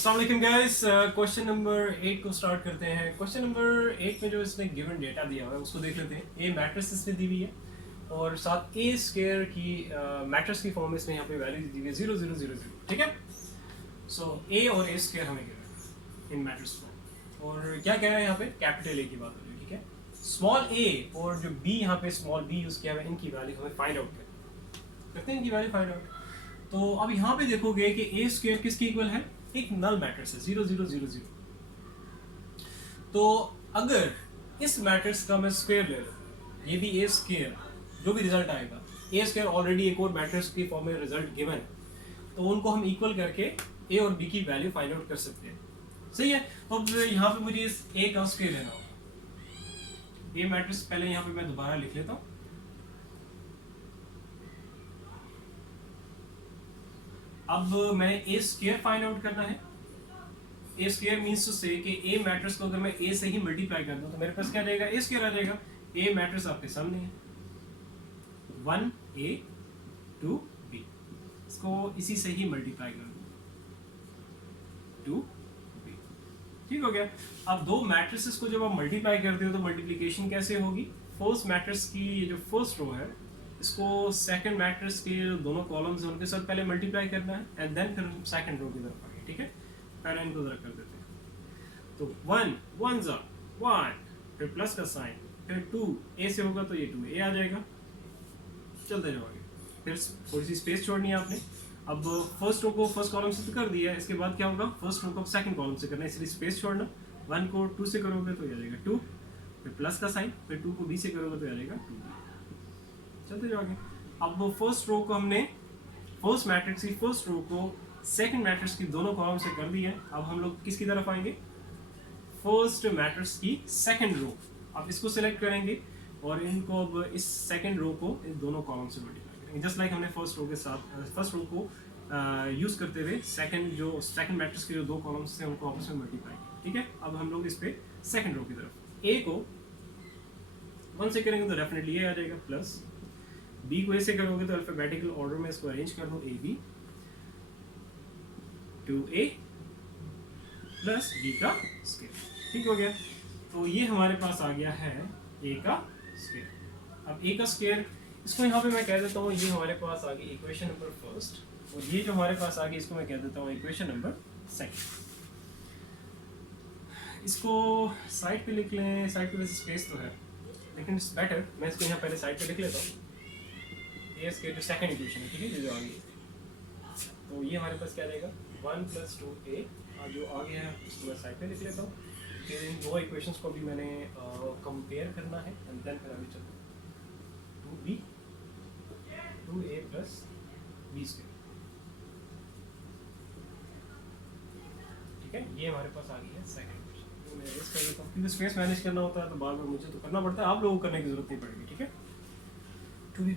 अस्सलाम वालेकुम guys. Question number 8 को स्टार्ट करते हैं। क्वेश्चन नंबर 8 में जो इसने गिवन डेटा दिया हुआ है उसको देख लेते हैं। ए मैट्रिक्स इसने दी हुई है और साथ ए स्क्वायर की मैट्रिक्स की फॉर्म में इसने यहाँ पे वैल्यू दी हुई है 0 0 0 0। ठीक है, सो ए और ए स्क्वायर हमें गिवन है इन मैट्रिक्स फॉर्म। और क्या कह रहा है यहाँ पे, कैपिटल ए की बात हो रही है। ठीक है, स्मॉल ए और जो बी यहाँ पे स्मॉल बी यूज किया हुआ है, इनकी वैल्यू हमें फाइंड आउट करते हैं, इनकी वैल्यू फाइंड आउट। तो अब यहाँ पे देखोगे कि ए स्क्वायर किसके इक्वल है, एक नल मैट्रिक्स है 0 0 0 0। तो अगर इस मैट्रिक्स का मैं स्क्वायर ले लूँ, ये भी ए स्क्वायर, जो भी रिजल्ट आएगा ए स्क्वायर ऑलरेडी एक और मैट्रिक्स की फॉर्म में रिजल्ट गिवन है, तो उनको हम इक्वल करके ए और बी की वैल्यू फाइंड आउट कर सकते हैं। सही है। तो अब यहाँ पे मुझे इस ए का स्क्वायर लेना होगा। ए मैट्रिक्स पहले यहाँ पे मैं दोबारा लिख लेता हूँ। अब मैं ए स्क्वायर फाइंड आउट करना है। ए स्क्वायर मींस टू से कि ए मैट्रिक्स को अगर मैं ए से ही मल्टीप्लाई कर दूं तो मेरे पास क्या रहेगा, ए स्क्वायर आ जाएगा। ए मैट्रिक्स आपके सामने है 1 a 2 b, इसको इसी से ही मल्टीप्लाई कर दूं 2 b। ठीक हो गया। अब दो मैट्रिसेस को जब आप मल्टीप्लाई करते हो तो मल्टीप्लिकेशन कैसे होगी, फर्स्ट मैट्रिक्स की जो फर्स्ट रो है इसको सेकंड मैट्रिक्स के दोनों कॉलम्स हैं उनके साथ पहले मल्टीप्लाई करना है एंड देन फिर सेकंड रो की तरफ आगे। ठीक है, पहले इनको जरा कर देते हैं। तो 1 1 जा 1, फिर प्लस का साइन, फिर 2 ए से होगा तो ये 2 ए आ जाएगा। चलते जाओगे, फिर थोड़ी सी स्पेस छोड़नी है आपने। अब फर्स्ट रो को फर्स्ट कॉलम से तो कर दिया है, इसके बाद क्या होगा, फर्स्ट रो को सेकंड कॉलम से करना है, इसलिए स्पेस छोड़ना। 1 को 2 से करोगे तो ये आ जाएगा 2, फिर प्लस का साइन, फिर 2 को b से करोगे तो ये आ जाएगा 2। चलते जाओगे। अब फर्स्ट रो को हमने फर्स्ट मैट्रिक्स की फर्स्ट रो को सेकंड मैट्रिक्स की दोनों कॉलम से कर दी है। अब हम लोग किसकी तरफ आएंगे, फर्स्ट मैट्रिक्स की सेकंड रो। अब इसको सिलेक्ट करेंगे और इनको अब इस सेकंड रो को इन दोनों कॉलम से मल्टीप्लाई करेंगे, जस्ट लाइक हमने फर्स्ट रो के साथ फर्स्ट रो को यूज करते हुए सेकंड मैट्रिक्स के जो दो कॉलम्स थे उनको आपस में मल्टीप्लाई किया। ठीक है, अब हम लोग इस पे सेकंड रो की तरफ ए को 1 से करेंगे तो डेफिनेटली ये आ जाएगा प्लस, बी को ए से करोगे तो अल्फाबेटिकल ऑर्डर में इसको अरेंज कर दो, A B 2a plus B का स्क्वायर। ठीक हो गया। तो ये हमारे पास आ गया है ए का स्क्वायर। अब ए का स्क्वायर इसको यहाँ पे मैं कह देता हूँ, ये हमारे पास आ गई इक्वेशन नंबर फर्स्ट, और ये जो हमारे पास आ गई इसको मैं कह देता हूँ इक्वेशन नंबर सेकंड। इसको साइड पे लिख लें, साइड पे वैसे स्पेस तो है लेकिन इट्स बेटर मैं इसको यहाँ पहले साइड पे लिख लेता हूँ। ए स्क्वायर जो सेकंड इक्वेशन है, ठीक है, जो आ गई, तो ये हमारे पास क्या रहेगा 1 + 2a, जो आ गया है उसको मैं साइड पे लिख लेता हूँ। फिर इन दो इक्वेशंस को भी मैंने कंपेयर करना है एंड देन फिर आगे चलते हैं 2b 2a + b स्क्वायर। ठीक है, ये हमारे पास आ गई है सेकंड इक्वेशन। तो मैं रेस कर देता हूँ क्योंकि स्पेस मैनेज करना होता है तो बार बार मुझे तो करना पड़ता है, आप लोगों को करने की जरूरत नहीं पड़ेगी। ठीक है, 2b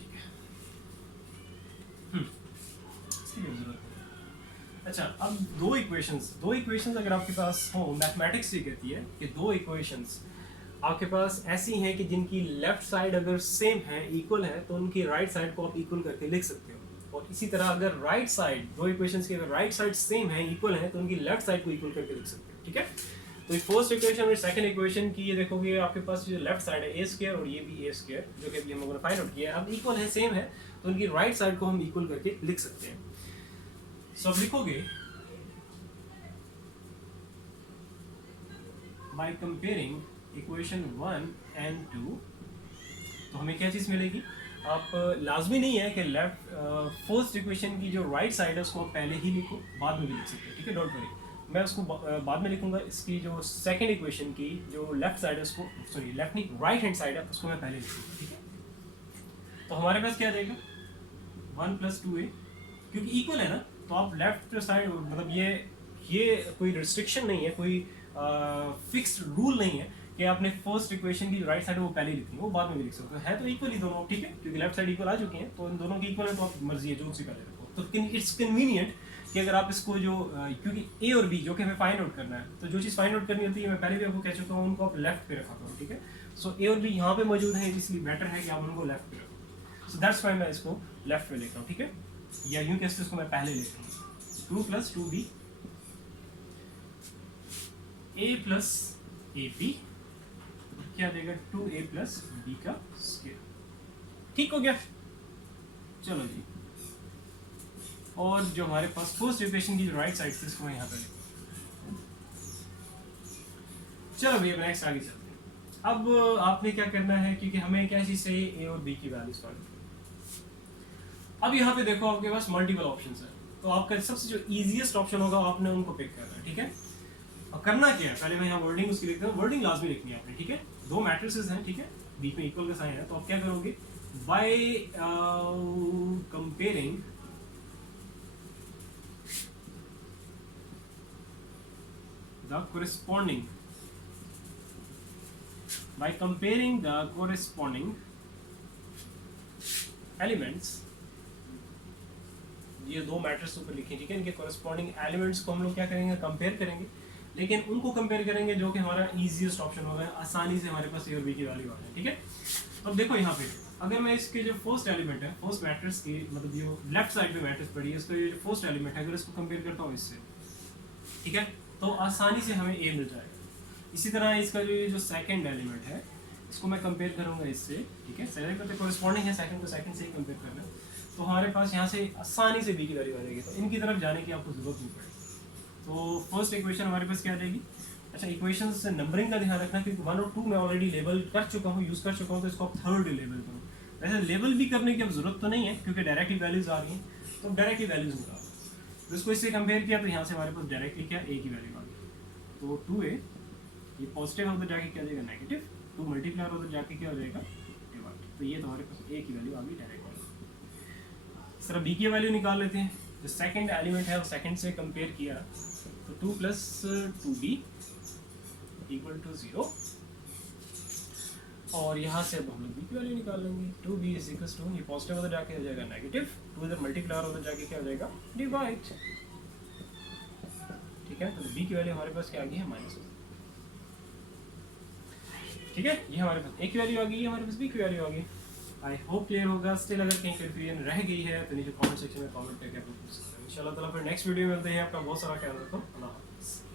ठीक है, इसकी भी जरूरत नहीं। अच्छा, अब दो इक्वेशंस अगर आपके पास हो, मैथमेटिक्स ये कहती है कि दो इक्वेशंस आपके पास ऐसी हैं कि जिनकी लेफ्ट साइड अगर सेम है, इक्वल है, तो उनकी राइट साइड को आप इक्वल करके लिख सकते हो। और इसी तरह अगर राइट साइड, दो इक्वेशंस की अगर राइट साइड सेम है, इक्वल है, तो उनकी लेफ्ट साइड को इक्वल करके लिख सकते हो। ठीक है, तो इस फर्स्ट इक्वेशन और सेकंड इक्वेशन की ये देखोगे आपके पास जो लेफ्ट साइड है ए स्क्वायर और ये भी ए स्क्वायर, जो कि अभी हम लोगों ने फाइंड आउट किया है, अब इक्वल है, सेम है, तो उनकी राइट साइड को हम इक्वल करके लिख सकते हैं। सो अब लिखोगे by comparing equation 1 and 2, तो हमें क्या चीज़ मिलेगी। आप लाजमी नहीं है कि लेफ्ट फर्स्ट इक्वेशन की जो राइट साइड है उसको पहले ही लिखो, बाद में भी लिख सकते हो। ठीक है, डोंट वरी, मैं उसको बाद में लिखूंगा। इसकी जो सेकंड इक्वेशन की जो लेफ्ट साइड है उसको, सॉरी लेफ्ट नहीं, राइट हैंड साइड है, उसको मैं पहले लिखूंगा। ठीक है, तो हमारे पास क्या आ जाएगा 1 + 2a, क्योंकि इक्वल है ना, तो आप लेफ्ट साइड, मतलब ये कोई रिस्ट्रिक्शन नहीं है, कोई फिक्स्ड रूल नहीं है कि आपने फर्स्ट इक्वेशन की राइट साइड वो पहले ही लिखनी है, वो बाद में भी लिख सकते हो, है तो इक्वल ही दोनों। ठीक है, क्योंकि लेफ्ट साइड इक्वल आ चुके हैं तो इन दोनों की इक्वल है, तो आप मर्जी है जो सी पहले रखो। तो इट्स कन्वीनियंट कि अगर आप इसको जो क्योंकि ए और बी जो कि हमें फाइंड आउट करना है, तो जो चीज़ फाइंड आउट करनी होती है मैं पहले भी आपको कह चुका हूँ, उनको आप लेफ्ट पे रखा करो। ठीक है, सो ए और बी यहाँ पे मौजूद है, इसलिए बेटर है कि आप उनको लेफ्ट पे रखो। सो दैट्स वाई मैं इसको लेफ्ट पे लिख रहा हूँ। ठीक है, या यूँ कैसे इसको मैं पहले लिख रहा हूँ 2 + 2b a plus A B क्या देगा 2a प्लस बी का स्क्वायर। ठीक हो गया, चलो जी। और जो हमारे पास फर्स्ट इक्वेशन की जो राइट साइड थी इसको मैं यहाँ पे लिखूँ। चलो भैया नेक्स्ट आगे चलते हैं। अब आपने क्या करना है, क्योंकि हमें क्या चीज़ चाहिए, ए और बी की वैल्यूज फाइंड। अब यहाँ पे देखो आपके पास मल्टीपल ऑप्शंस है, तो आपका सबसे जो इजीएस्ट ऑप्शन होगा आपने उनको पिक करना है, ठीक है। अब करना क्या है, पहले मैं यहाँ वर्डिंग उसकी लिखता हूँ, वर्डिंग लाजमी लिखनी है आपने, ठीक है। दो मैट्रिसेस हैं, ठीक है, बीच में इक्वल का साइन है, तो आप क्या करोगे, by comparing the corresponding elements, ये दो मैट्रिक्स ऊपर लिखे, ठीक है, इनके कॉरेस्पॉन्डिंग एलिमेंट्स को हम लोग क्या करेंगे, कंपेयर करेंगे, लेकिन उनको कंपेयर करेंगे जो कि हमारा इजीएस्ट ऑप्शन होगा, आसानी से हमारे पास ए और बी की वैल्यू आ जाए, ठीक है। अब देखो यहाँ पे अगर मैं इसके जो फर्स्ट एलिमेंट है, फर्स्ट मैट्रिक्स की मतलब जो लेफ्ट साइड में मैट्रिक्स पड़ी है, इसका ये जो फर्स्ट एलिमेंट है, अगर इसको कंपेयर करता हूँ इससे, ठीक है, तो आसानी से हमें ए मिल जाएगा। इसी तरह इसका जो सेकंड एलिमेंट है, इसको मैं कंपेयर करूँगा इससे, ठीक है, सेकंड करते कॉरेस्पॉन्डिंग है, सेकंड को सेकंड से ही कंपेयर करना है, तो हमारे पास यहाँ से आसानी से बी की वैल्यू आ जाएगी, तो इनकी तरफ जाने की आपको जरूरत नहीं पड़ेगी। तो फर्स्ट इक्वेशन हमारे पास क्या आ जाएगी। अच्छा, इक्वेशन से नंबरिंग का ध्यान रखना, क्योंकि 1 और 2 मैं ऑलरेडी लेबल कर चुका हूँ, यूज़ कर चुका हूँ, तो इसको आप थर्ड लेबल करो। वैसे लेबल भी करने की अब जरूरत तो नहीं है, क्योंकि डायरेक्टली वैल्यूज आ रही हैं, तो डायरेक्टली वैल्यूज निकालो। तो इसको इससे कंपेयर किया तो यहाँ से हमारे पास डायरेक्टली क्या ए की वैल्यू आ गई, तो 2a ये पॉजिटिव होकर जाके क्या हो जाएगा नेगेटिव, 2 मल्टीप्लाई होकर जाके क्या हो जाएगा डिवाइड, तो ये तो हमारे पास ए की वैल्यू आ गई डायरेक्ट। इस तरह बी की वैल्यू निकाल लेते हैं, जो सेकंड एलिमेंट है वो सेकंड से कंपेयर किया, तो 2 प्लस 2b इक्वल टू 0, और यहाँ से अब हम लोग बी की वैल्यू निकाल लेंगे, 2b इज इक्वल टू, ये पॉजिटिव होकर जाके हो जाएगा नेगेटिव, 2 इधर मल्टीप्लाई होकर जाके क्या हो जाएगा डिवाइड, ठीक है। तो बी की वैल्यू हमारे पास क्या आ गई है -1, ठीक है, ये हमारे पास ए की वैल्यू आ गई है, हमारे पास बी की वैल्यू आ गई। आई होप क्लियर होगा। स्टिल अगर कहीं कन्फ्यूजन रह गई है तो नीचे कमेंट सेक्शन में कमेंट करके आप पूछ सकते हैं। इंशाल्लाह ताला फिर नेक्स्ट वीडियो में मिलते हैं। आपका बहुत सारा ख्याल रखो। अल्लाह हाफ़िज़।